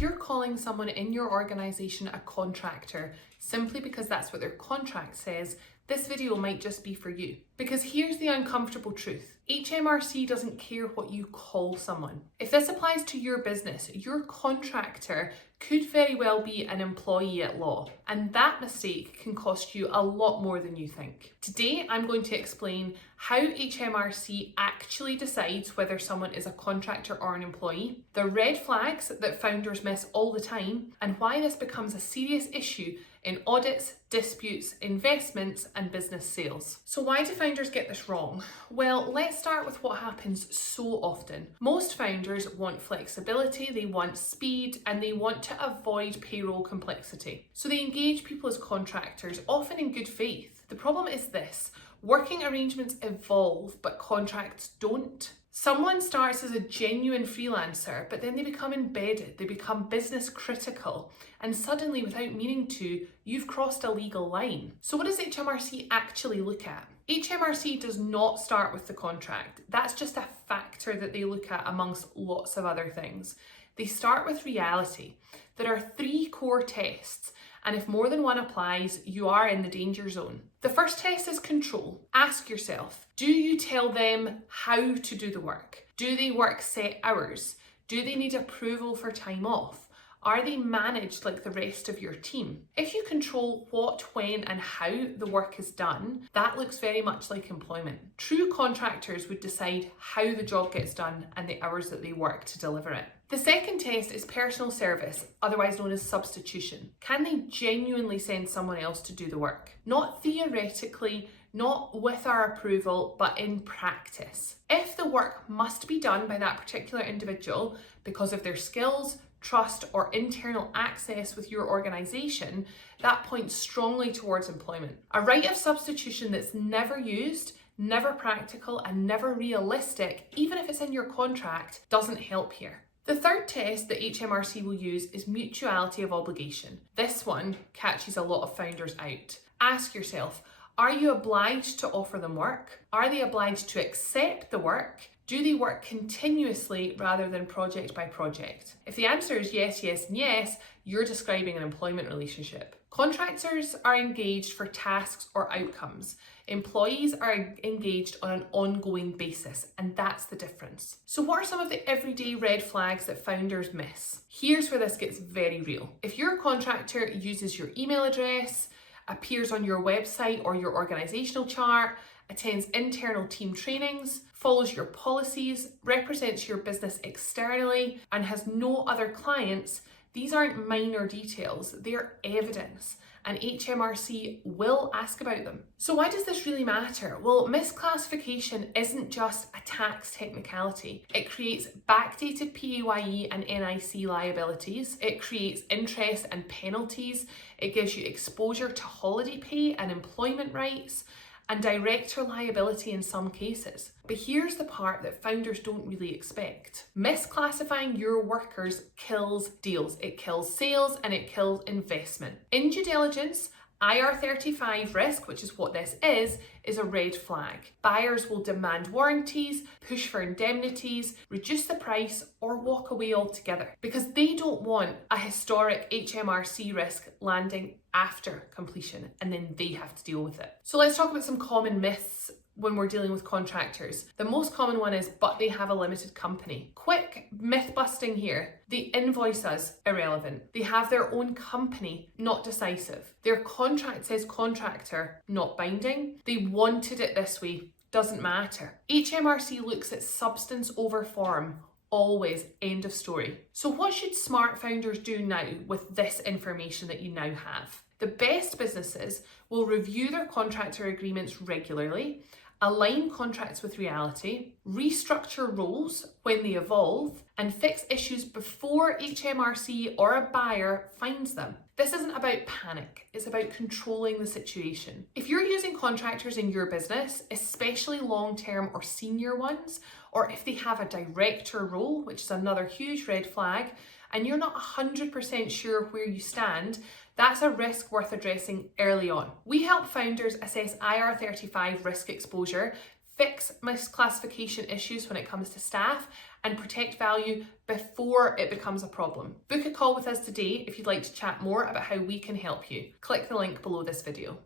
If you're calling someone in your organisation a contractor simply because that's what their contract says, this video might just be for you. Because here's the uncomfortable truth. HMRC doesn't care what you call someone. If this applies to your business, your contractor could very well be an employee at law, and that mistake can cost you a lot more than you think. Today, I'm going to explain how HMRC actually decides whether someone is a contractor or an employee, the red flags that founders miss all the time, and why this becomes a serious issue in audits, disputes, investments, and business sales. So why do founders get this wrong? Well, let's start with what happens so often. Most founders want flexibility, they want speed, and they want to avoid payroll complexity. So they engage people as contractors, often in good faith. The problem is this: working arrangements evolve, but contracts don't. Someone starts as a genuine freelancer, but then they become embedded, they become business critical, and suddenly, without meaning to, you've crossed a legal line. So what does HMRC actually look at? HMRC does not start with the contract. That's just a factor that they look at amongst lots of other things. They start with reality. There are 3 core tests, and if more than one applies, you are in the danger zone. The first test is control. Ask yourself, do you tell them how to do the work? Do they work set hours? Do they need approval for time off? Are they managed like the rest of your team? If you control what, when, and how the work is done, that looks very much like employment. True contractors would decide how the job gets done and the hours that they work to deliver it. The second test is personal service, otherwise known as substitution. Can they genuinely send someone else to do the work? Not theoretically, not with our approval, but in practice. If the work must be done by that particular individual because of their skills, trust, or internal access with your organisation, that points strongly towards employment. A right of substitution that's never used, never practical, and never realistic, even if it's in your contract, doesn't help here. The third test that HMRC will use is mutuality of obligation. This one catches a lot of founders out. Ask yourself, are you obliged to offer them work? Are they obliged to accept the work? Do they work continuously rather than project by project? If the answer is yes, yes, and yes, you're describing an employment relationship. Contractors are engaged for tasks or outcomes. Employees are engaged on an ongoing basis, and that's the difference. So what are some of the everyday red flags that founders miss? Here's where this gets very real. If your contractor uses your email address, appears on your website or your organizational chart, attends internal team trainings, follows your policies, represents your business externally, and has no other clients, these aren't minor details, they're evidence, and HMRC will ask about them. So why does this really matter? Well, misclassification isn't just a tax technicality. It creates backdated PAYE and NIC liabilities. It creates interest and penalties. It gives you exposure to holiday pay and employment rights, and director liability in some cases. But here's the part that founders don't really expect. Misclassifying your workers kills deals. It kills sales and it kills investment. In due diligence, IR35 risk, which is what this is a red flag. Buyers will demand warranties, push for indemnities, reduce the price, or walk away altogether because they don't want a historic HMRC risk landing after completion and then they have to deal with it. So let's talk about some common myths when we're dealing with contractors. The most common one is, but they have a limited company. Quick myth busting here. They invoice us, irrelevant. They have their own company, not decisive. Their contract says contractor, not binding. They wanted it this way, doesn't matter. HMRC looks at substance over form. Always, end of story. So what should smart founders do now with this information that you now have? The best businesses will review their contractor agreements regularly, align contracts with reality, restructure roles when they evolve, and fix issues before HMRC or a buyer finds them. This isn't about panic, it's about controlling the situation. If you're using contractors in your business, especially long-term or senior ones, or if they have a director role, which is another huge red flag, and you're not 100% sure where you stand, that's a risk worth addressing early on. We help founders assess IR35 risk exposure, fix misclassification issues when it comes to staff, and protect value before it becomes a problem. Book a call with us today if you'd like to chat more about how we can help you. Click the link below this video.